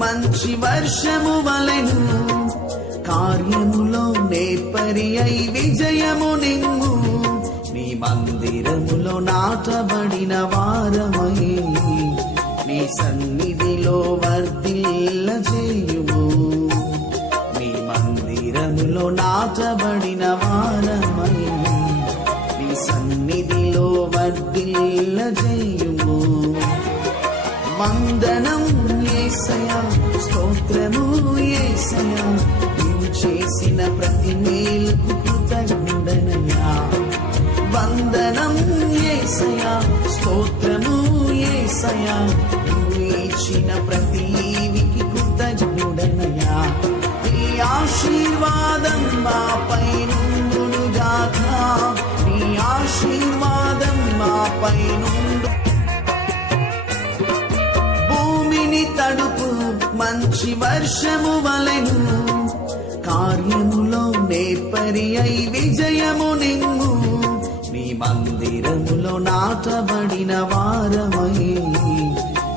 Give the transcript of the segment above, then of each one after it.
మంచి వర్షము వలెను, కార్యములో నేర్పరి అయి విజయము నిమ్ము. నీ మందిరములో నాటబడిన వారమై నీ సన్నిధిలో వర్ధిల్ల చేయుము. నీ మందిరములో నాటబడిన వారమై నీ సన్నిధిలో వర్ధిల్ల చేయుము. వందనం యేసయ్యా, స్తోత్రము యేసయ్యా, నీవు చేసిన ప్రతి మేలుకు కృతజ్ఞుడనయ్యా. వందనం యేసయ్యా, స్తోత్రము యేసయ్యా, నీవు ఇచ్చిన ప్రతి ఈవికి కృతజ్ఞుడనయ్యా. నీ ఆశీర్వాదం మాపై నుండును గాక, నీ ఆశీర్వాదం మాపై నుండు. తడుపు మంచి వర్షము వలెను, కార్యములో నేర్పరి అయి విజయము నిమ్ము. నీ మందిరములో నాటబడిన వారమై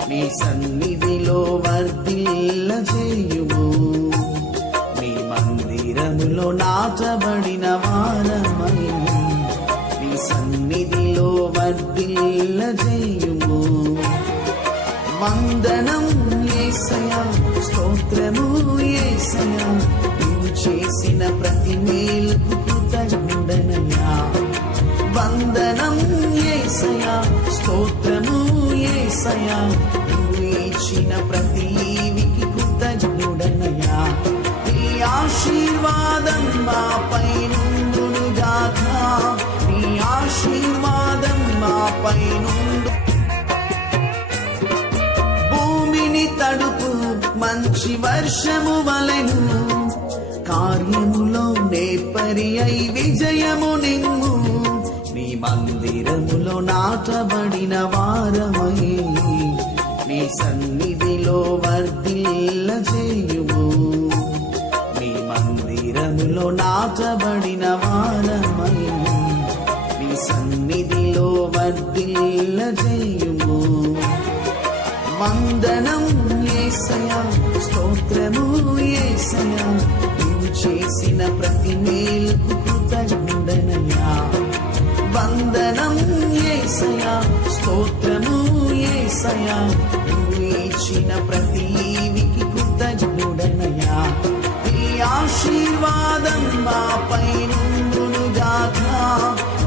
నీ సన్నిధిలో వర్ధిల్ల చేయుము. నీ మందిరములో నాటబడిన వారమై నీ సన్నిధిలో వర్ధిల్ల చేయుము. వందనం యేసయ్యా, స్తోత్రము యేసయ్యా, నీవు చేసిన ప్రతి మేలుకు కృతజ్ఞుడనయ్యా. వందనం యేసయ్యా, స్తోత్రము యేసయ్యా, నీవు ఇచ్చిన ప్రతి ఈవికి కృతజ్ఞుడనయ్యా. నీ ఆశీర్వాదం మాపై నుండును గాక, నీ ఆశీర్వాదం మాపై నుండు. తడుపు మంచి వర్షము వలెను, కార్యములో నేర్పరి అయి విజయము నిమ్ము. నీ మందిరములో నాటబడిన వారమై నీ సన్నిధిలో వర్ధిల్ల చేయుము. నీ మందిరములో నాటబడిన వారమై నీ సన్నిధిలో వర్ధిల్ల చేయుము. వందనం యేసయ్యా, స్తోత్రము యేసయ్యా, నీవు చేసిన ప్రతి మేలుకు కృతజ్ఞుడనయ్యా. వందనం యేసయ్యా, స్తోత్రము యేసయ్యా, నీవు ఇచ్చిన ప్రతి ఈవికి కృతజ్ఞుడనయ్యా. నీ ఆశీర్వాదం మాపై నుండును గాక,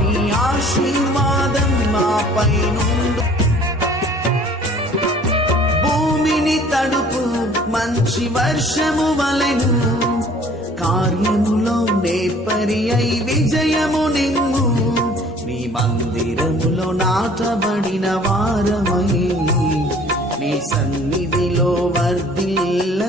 నీ ఆశీర్వాదం మాపై నుండు. తడుపు మంచి వర్షము వలెను, కార్యములో నేర్పరి అయి విజయము నిమ్ము. నీ మందిరములో నాటబడిన వారమై నీ సన్నిధిలో వర్ధిల్ల